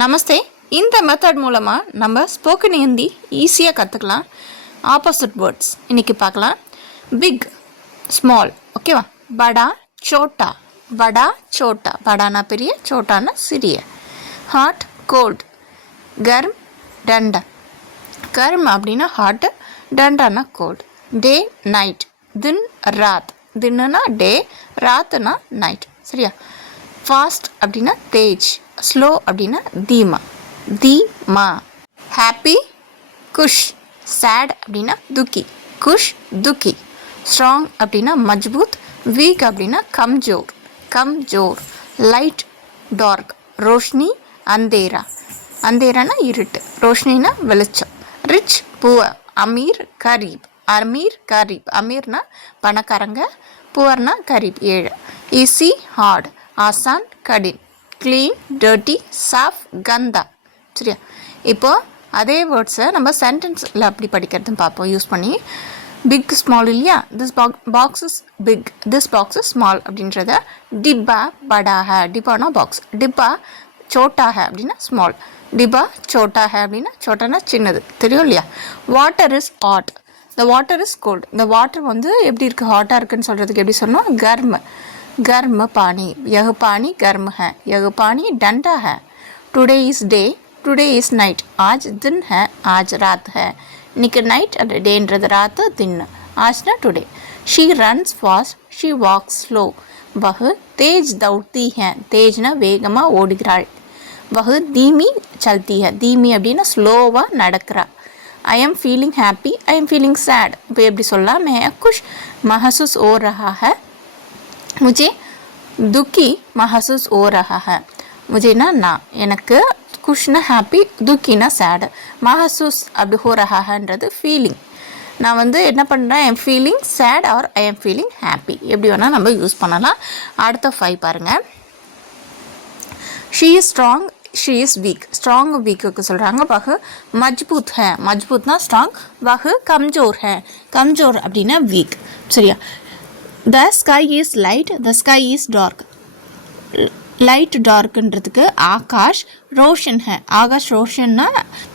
நமஸ்தே. இந்த மெத்தட் மூலமாக நம்ம ஸ்போக்கன் ஹிந்தி ஈஸியாக கற்றுக்கலாம். ஆப்போசிட் வேர்ட்ஸ் இன்றைக்கி பார்க்கலாம். பிக், ஸ்மால், ஓகேவா? படா, சோட்டா. படா, சோட்டா. படானா பெரிய, சோட்டானா சிறிய. Hot, gold. கர்ம், டண்டா. கர்ம் அப்படின்னா ஹாட்டு, டண்டானா கோல்ட். டே, நைட். தின், ராத். தின்னுனா டே, ராத்துனா நைட். சரியா? ஃபாஸ்ட் அப்படின்னா தேஜ், ஸ்லோ அப்படின்னா தீமா, தீமா. ஹாப்பி, குஷ். சேட் அப்படின்னா துக்கி, குஷ், துக்கி. ஸ்ட்ராங் அப்படின்னா மஜ்பூத், வீக் அப்படின்னா கம்ஜோர், கம்ஜோர். Light, dark. ரோஷ்னி, அந்தேரா. அந்தேரானா இருட்டு, ரோஷ்னினா வெளிச்சம். Rich, poor. அமீர், கரீப். அமீர், கரீப். அமீர்னா பணக்காரங்க, புவர்னா கரீப் ஏழை. Easy, hard. ஆசான், கடின். க்ளீன், டர்ட்டி, சாஃப், கந்தா. சரியா? இப்போது அதே வேர்ட்ஸை நம்ம சென்டென்ஸில் அப்படி படிக்கிறதுன்னு பார்ப்போம் யூஸ் பண்ணி. பிக், ஸ்மால் இல்லையா? This box is big, this box is small அப்படின்றத டிப்பா, படா ஹே. டிப்பானா பாக்ஸ், டிப்பா சோட்டா ஹே அப்படின்னா ஸ்மால், டிப்பா சோட்டா ஹே அப்படின்னா சோட்டானா சின்னது, தெரியும் இல்லையா? Water is hot, the water is cold. இந்த வாட்டர் வந்து எப்படி இருக்குது, ஹாட்டாக இருக்குன்னு சொல்கிறதுக்கு எப்படி சொன்னோம்? கர்ம், गर्म पानी. यह पानी गर्म है, यह पानी ठंडा है. Today is day, today is night. आज दिन है, आज रात है. इनके नाइट और डेன்றது रात दिन, आज ना today. She runs fast, she walks slow. वह तेज दौड़ती है, तेज ना வேகமாக ஓடுகிறாள். वह धीमी चलती है, धीमी அப்படின்னா ஸ்லோவாக நடக்கிறா. I am feeling happy, I am feeling sad. இப்போ எப்படி சொல்லலாம்? मैं खुश महसूस हो रहा है, मुझे दुखी महसूस हो रहा है. मुझे ना எனக்கு குஷ்னா ஹாப்பி, துக்கினா சேடு. மஹசூஸ் அப்படி ஹோ ரஹான்றது ஃபீலிங். நான் வந்து என்ன பண்ணுறேன்? I am feeling sad or I am feeling happy, எப்படி வேணால் நம்ம யூஸ் பண்ணலாம். அடுத்த 5 பாருங்கள். She is strong, she is weak. Strong வீக்குக்கு சொல்கிறாங்க. வஹு மஜ்பூத் ஹே, மஜ்பூத்னா ஸ்ட்ராங். வஹு கம்ஜோர் ஹே, கம்ஜோர் அப்படின்னா வீக். சரியா? The sky is light, the sky is dark. Light டார்க்குன்றதுக்கு ஆகாஷ், ரோஷன் ஹே. ஆகாஷ் ரோஷன்னா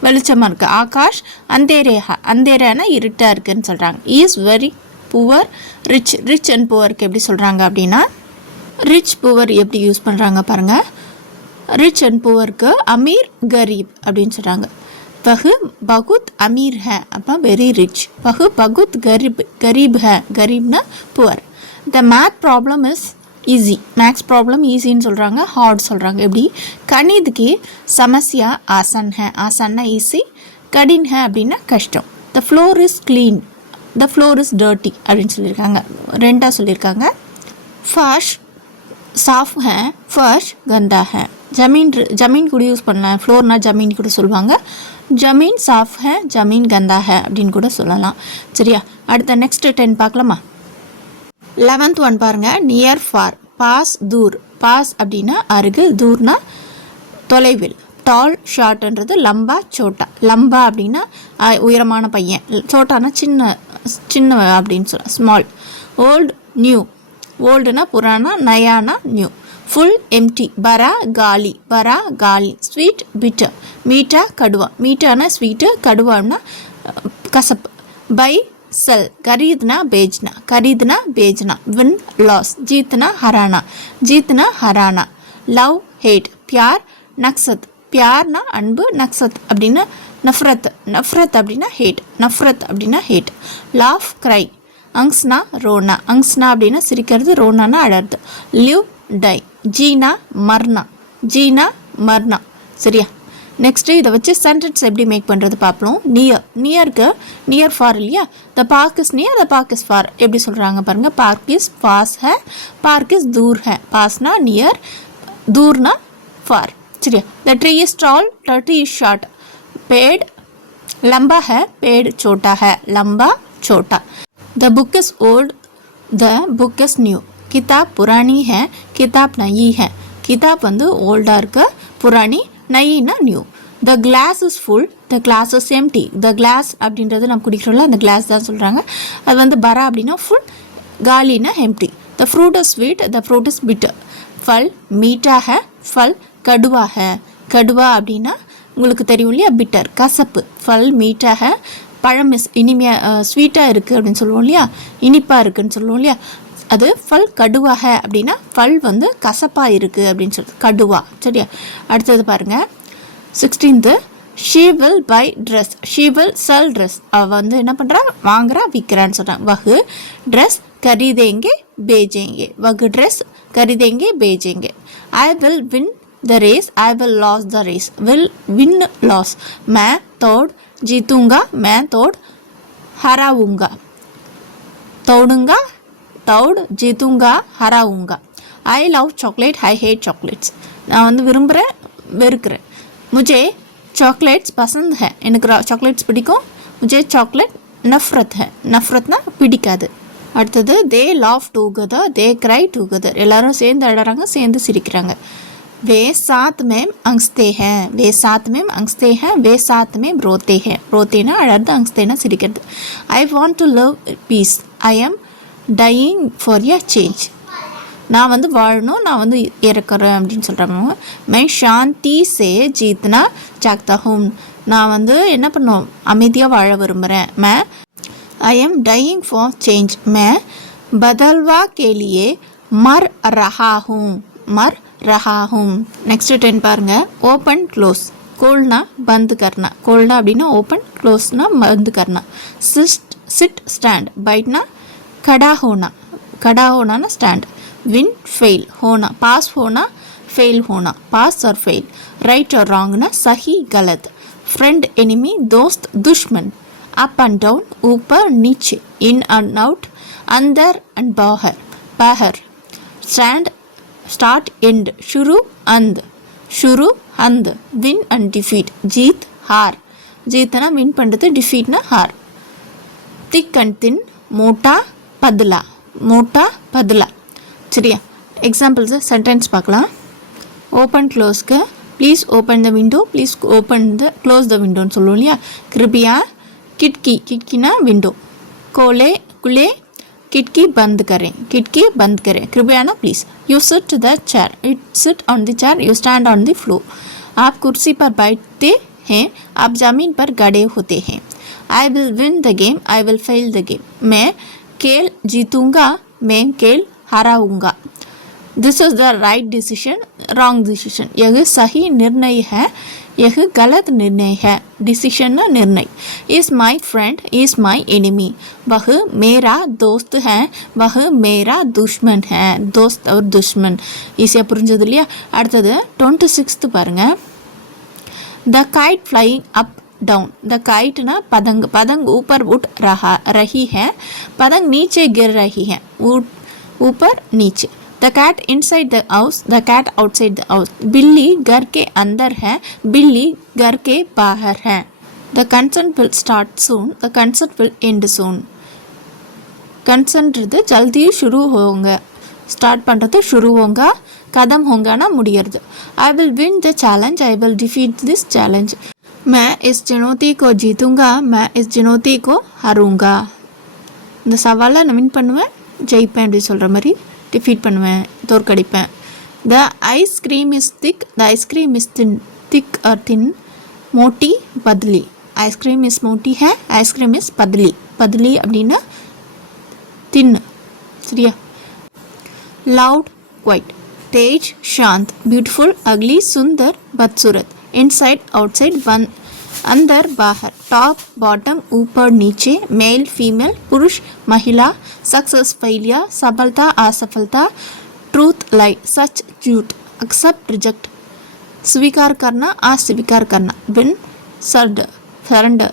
வெளிச்சமாக இருக்குது. ஆகாஷ் அந்தேரே ஹே, அந்தேரானா இருட்டாக இருக்குதுன்னு சொல்கிறாங்க. Is very poor, rich. Rich and புவருக்கு எப்படி சொல்கிறாங்க அப்படின்னா, ரிச் புவர் எப்படி யூஸ் பண்ணுறாங்க பாருங்கள். ரிச் அண்ட் புவருக்கு அமீர், கரீப் அப்படின்னு சொல்கிறாங்க. वह बहुत अमीर है, அப்போ வெரி ரிச். वह बहुत गरीब है, गरीबना poor. The math problem is easy, maths problem ईजीன்னு சொல்கிறாங்க, ஹார்ட் சொல்கிறாங்க. எப்படி? கணித் की समस्या आसान है, आसानना ஈஸி, கடின் है அப்படின்னா கஷ்டம். The floor is clean, the floor is dirty அப்படின்னு சொல்லியிருக்காங்க, ரெண்டாக சொல்லியிருக்காங்க. फर्श साफ है, फर्श गंदा है. ஜமீன், ஜமீன் கூட யூஸ் பண்ணலாம். ஃப்ளோர்னா ஜமீன் கூட சொல்லுவாங்க. ஜமீன் சாஃப் ஹே, ஜமீன் கந்தா ஹே அப்படின்னு கூட சொல்லலாம். சரியா? அடுத்த நெக்ஸ்ட் 10 பார்க்கலாமா? 11th ஒன் பாருங்கள். Near, for. பாஸ், தூர். பாஸ் அப்படின்னா அருகில், தூர்னா தொலைவில். டால், ஷார்ட்ன்றது லம்பா, சோட்டா. லம்பா அப்படின்னா உயரமான பையன், சோட்டானா சின்ன சின்ன அப்படின்னு சொல்லலாம், ஸ்மால். Old, new. ஓல்டுனா புராணா, நயானா நியூ. फुल एम्प्टी, बरा गाली, बरा गाली. Sweet, bitter. मीठा, कड़वा. मीठाना स्वीट, कड़वाना कसप. Buy, sell. खरीदना, बेचना. खरीदना, बेचना. Win, loss. जीतना, हराना. जीतना, हराना. Love, hate. प्यार, नक्सत. प्यार ना अன்பு, नक्सत அப்படின்னா நஃப்ரத். நஃப்ரத் அப்படின்னா ஹேட், நஃப்ரத் அப்படின்னா ஹேட். Laugh, cry. அங்ஸ்னா, ரோனா. அங்ஸ்னா அப்படின்னா சிரிக்கிறது, ரோனானா அழறது. Live, tie. ஜீனா, மர்னா. ஜீனா, மர்னா. சரியா? நெக்ஸ்ட்டு இதை வச்சு சென்டென்ஸ் எப்படி மேக் பண்ணுறது பார்ப்போம். நியர், நியருக்கு நியர் ஃபார் இல்லையா? The park is near, the park is far. எப்படி சொல்கிறாங்க பாருங்கள். பார்க் இஸ் பாஸ் ஹே, பார்க் இஸ் தூர் ஹே. பாஸ்னா நியர், தூர்னா ஃபார். சரியா? The tree is tall, the tree is short. पेड़ लंबा है, पेड़ छोटा है, लंबा छोटा. The book is old, the book is new. किताब पुरानी है, किताब नई है. किताब வந்து ஓல்டாக இருக்கு, புராணி. நயின்னா new. The glass is full, the glass is empty. The glass அப்படின்றது நம்ம குடிக்கிறோம்ல, அந்த கிளாஸ் தான் சொல்கிறாங்க. அது வந்து பரா அப்படின்னா ஃபுல், காலினா empty. The fruit is sweet, the fruit is bitter. फल मीठा है, फल कड़वा है. கடுவா அப்படின்னா உங்களுக்கு தெரியும் இல்லையா, பிட்டர் கசப்பு. ஃபல் மீட்டா ஹே, பழம் இனிமையாக ஸ்வீட்டாக இருக்குது அப்படின்னு சொல்லுவோம் இல்லையா, இனிப்பாக இருக்குதுன்னு சொல்லுவோம் இல்லையா, அது ஃபல் கடுவா ஹே அப்படின்னா ஃபல் வந்து கசப்பாக இருக்குது அப்படின்னு சொல்லுது, கடுவா. சரியா, அடுத்தது பாருங்கள் 16th, she will buy dress, she will sell dress, அவள் வந்து என்ன பண்ணுறா, வாங்குறா விற்கிறான்னு சொல்கிறாங்க. வகு ட்ரெஸ் கரீதேங்கே பேஜேங்கே, வகு ட்ரெஸ் கரீதேங்கே பேஜேங்கே. I will win the race, I will lose the race, will win loss, मैं तोड़ जीतूंगा, मैं तोड़ हराऊंगा, तोड़ूंगा तोड़ जीतूंगा हराऊंगा. I love chocolate, I hate chocolates, நான் வந்து விரும்புகிறேன் வெறுக்கிறேன். मुझे chocolates पसंद है, எனக்கு chocolates பிடிக்கும். मुझे chocolate नफरत है, नफरतனா பிடிக்காது. அடுத்தது they laugh together, they cry together, எல்லாரும் சேர்ந்து அழறாங்க, சேர்ந்து சிரிக்கிறாங்க. वे साथ में हंसते हैं, वे साथ में हंसते हैं, वे साथ में रोते हैं, रोते ना अड़द हंसते ना सिरिक्किरदु. I want to live peace, I am dying for a change, நான் வந்து வாழணும், நான் வந்து இறக்குறேன் அப்படின்னு சொல்கிறாங்க. मैं शांति से जीतना चाहता हूँ, நான் வந்து என்ன பண்ணும், அமைதியாக வாழ விரும்புகிறேன். मैं I am dying for change, मैं बदलवा के लिए मर रहा हूँ, मर रहा हूँ. नेक्स्ट 10 பாருங்க. ओपन क्लोज, खोलना बंद करना, खोलना அப்படின்னா ओपन, क्लोजना बंद करना. सिट स्टैंड, बैठना खड़ा होना, खड़ा होना ना स्टैंड. विन फेल, होना पास होना, फेल होना पास और फेल. राइट और रॉन्ग ना सही गलत. फ्रेंड एनिमी, दोस्त दुश्मन. अप एंड डाउन, ऊपर नीचे. इन एंड आउट, अंदर एंड बाहर, बाहर. स्टैंड स्टार्ट एंड, शुरू अंत, शुरू अंत. विन एंड डिफीट, जीत हार, जीतना विन பண்ணுறது, டிஃபீட்னா ஹார். திக் அண்ட் தின், மோட்டா பதலா, மோட்டா பதலா. சரியா, எக்ஸாம்பிள்ஸ் சென்டென்ஸ் பார்க்கலாம். ஓப்பன் க்ளோஸ்க்கு please open the window, please open the close the விண்டோன்னு சொல்லுவோம் இல்லையா. கிருபியா கிட்கி, கிட்கினா விண்டோ. கோலே குலே खिड़की बंद करें, खिड़की बंद करें. कृपया ना please. You sit the chair, it sit on the chair, you stand on the floor. आप कुर्सी पर बैठते हैं, आप ज़मीन पर गड़े होते हैं. I will win the game, I will fail the game, मैं खेल जीतूंगा, मैं खेल हाराऊंगा. This is the right decision, wrong decision, यह सही निर्णय है, यह गलत निर्णय है. डिसीजन ना निर्णय. Is my friend, is my enemy, वह मेरा दोस्त है, वह मेरा दुश्मन है. दोस्त और दुश्मन ஈஸியாக புரிஞ்சது இல்லையா. அடுத்தது 26th பாருங்க. The kite flying up down, the kite ना पतंग, पतंग ऊपर उठ रही है, पतंग नीचे गिर रही है, ऊपर नीचे. The cat inside the house, the cat outside the house. बिल्ली घर के अंदर है, बिल्ली घर के बाहर है. The concert will start soon, the concert will end soon. concert जल्दी शुरू होगा, स्टार्ट பண்ணுறது शुरू होगा, खत्म होगा ना முடியறது. I will win the challenge, I will defeat this challenge. मैं इस चुनौती को जीतूंगा, मैं इस चुनौती को हारूंगा. இந்த சவாலை நான் வின் பண்ணுவேன், ஜெயிப்பேன் அப்படி சொல்கிற மாதிரி. டிஃபீட் பண்ணுவேன், தோற்கடிப்பேன். The ice cream is thick, the ice cream is thin, thick or thin. மோட்டி பத்லி, ஐஸ்கிரீம் இஸ் மோட்டி है, ஐஸ்கிரீம் இஸ் பத்லி, பத்லி அப்படின்னா தின். சரியா. லவுட் குவைட், तेज शांत, ब्यूटीफुल अगली सुंदर बदसूरत. इनसाइड आउटसाइड बंद अंदर बाहर. टॉप बॉटम ऊपर नीचे. मेल फीमेल पुरुष महिला. सक्सेस फेलियर सफलता असफलता. ट्रूथ लाई सच झूठ. एक्सेप्ट रिजेक्ट स्वीकार करना अस्वीकार करना. विन सरेंडर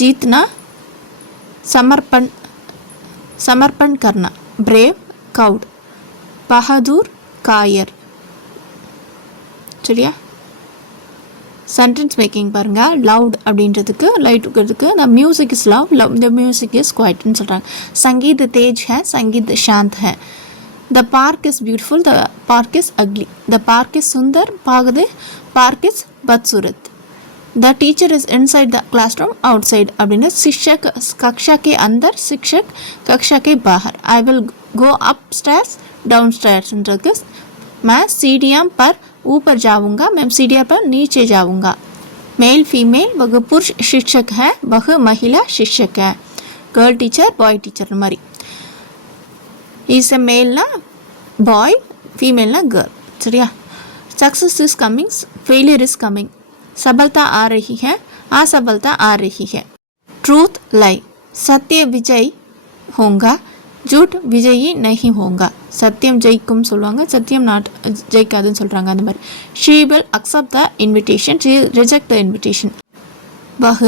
जीतना. समर्पण समर्पण करना. Brave cowed. बहादुर कायर. சரியா. சென்டென்ஸ் மேக்கிங் பாருங்கள். லவுட் அப்படின்றதுக்கு லைட்டுக்கிறதுக்கு the music is loud, loud the music is குவைட்னு சொல்கிறாங்க. சங்கீத் தேஜ் है, संगीत शांत है. The park is beautiful, the park is ugly. The park is सुंदर, पार्क इज़ बदसूरत. The teacher is inside the classroom outside அப்படின்னா शिक्षक कक्षा के अंदर, शिक्षक कक्षा के बाहर. I will go upstairs down स्टेयर्सன்றதுக்கு मैं सीढ़ियों पर ऊपर जाऊंगा मैम सीढ़ियों पर नीचे जाऊंगा मेल फीमेल वह पुरुष शिक्षक है वह महिला शिक्षक है गर्ल टीचर बॉय टीचर மாதிரி இஸ் எ மேல்னா பாய் ஃபீமேல்னா கேர்ள் சரியா success is coming failure is coming सफलता आ रही है असफलता आ रही है ट्रूथ लाई सत्य विजय होगा झूठ विजयी नहीं होगा सत्यम जयिक्कुम சொல்வாங்க சத்தியம் நாட் ஜெயிக்காதுன்னு சொல்றாங்க அந்த மாதிரி she will accept the invitation she reject the invitation वह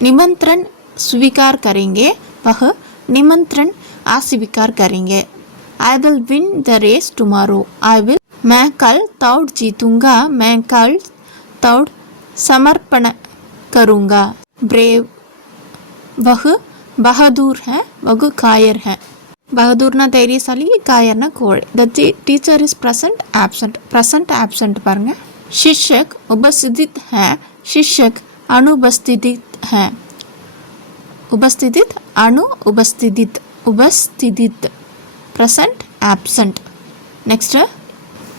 निमंत्रण स्वीकार करेंगे वह निमंत्रण अस्वीकार करेंगे I will win the race tomorrow I will मैं कल दौड़ जीतूंगा मैं कल दौड़ समर्पण करूंगा ब्रेव वह बहादुर है वह कायर है बहादुरना धैर्यशाली कायरना कोड़े the teacher is present absent பாருங்க शिक्षक उपस्थित है शिक्षक अनुपस्थित है उपस्थित present absent next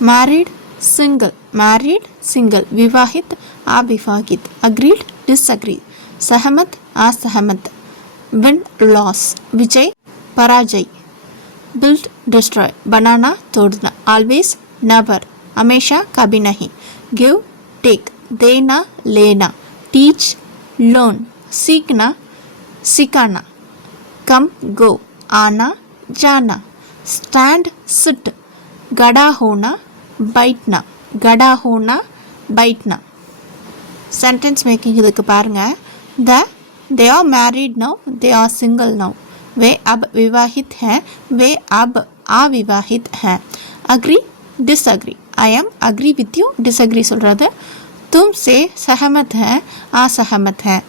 married single विवाहित अविवाहित अग्रीड डिसएग्री सहमत असहमत विन लॉस विजय पराजय बिल्ड डिस्ट्रॉय बनाना तोड़ना ऑलवेज नेवर हमेशा कभी नहीं गिव टेक देना लेना टीच लर्न सीखना सिखाना कम गो आना जाना स्टैंड सिट गड़ा होना बैठना सेंटेंस मेकिंग இதுக்கு பாருங்க they are married now they are single now वे अब विवाहित हैं वे अब अविवाहित हैं agree disagree I am agree with you disagree சொல்றது तुमसे सहमत है असहमत है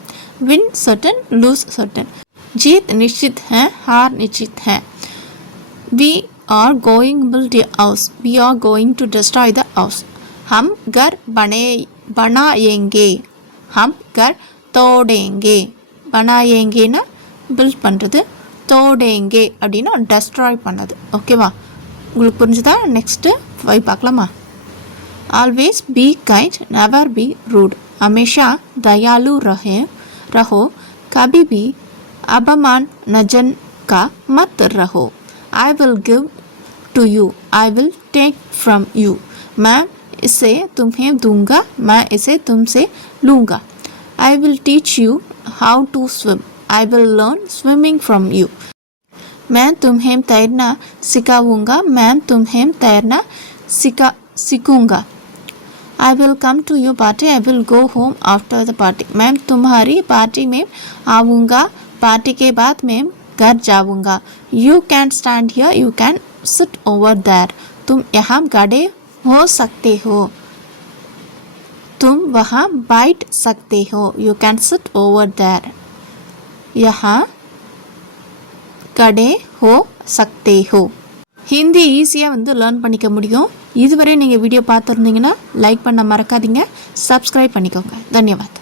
win certain lose certain जीत निश्चित है हार निश्चित है we are going to build a house we are going to destroy the house हम घर बनाएंगे हम घर तोड़ेंगे बनाएंगेना பில்ட் பண்ணுறது தோடேங்கே அப்படின்னா டெஸ்ட்ராய் பண்ணது ஓகேவா உங்களுக்கு புரிஞ்சுதா நெக்ஸ்ட்டு போய் பார்க்கலாமா always be kind never be rude हमेशा दयालु रहो कभी भी अपमान नजन का मत रहो I will give to you I will take from you मैं इसे तुम्हें दूंगा मैं इसे तुमसे लूँगा I will teach you how to swim I will learn swimming from you. मैं तुम्हें तैरना सिखाऊंगा मैं तुम्हें तैरना सीखूंगा I will come to your party I will go home after the party मैं तुम्हारी पार्टी में आऊँगा पार्टी के बाद मैं घर जाऊँगा You can stand here you can sit over there तुम यहाँ खड़े हो सकते हो तुम वहाँ बैठ सकते हो You can sit over there यहाँ खड़े हो सकते हो ஹிந்தி ஈஸியாக வந்து லேர்ன் பண்ணிக்க முடியும் இதுவரை நீங்கள் வீடியோ பார்த்துருந்தீங்கன்னா லைக் பண்ண மறக்காதீங்க சப்ஸ்கிரைப் பண்ணிக்கோங்க தன்யவாத்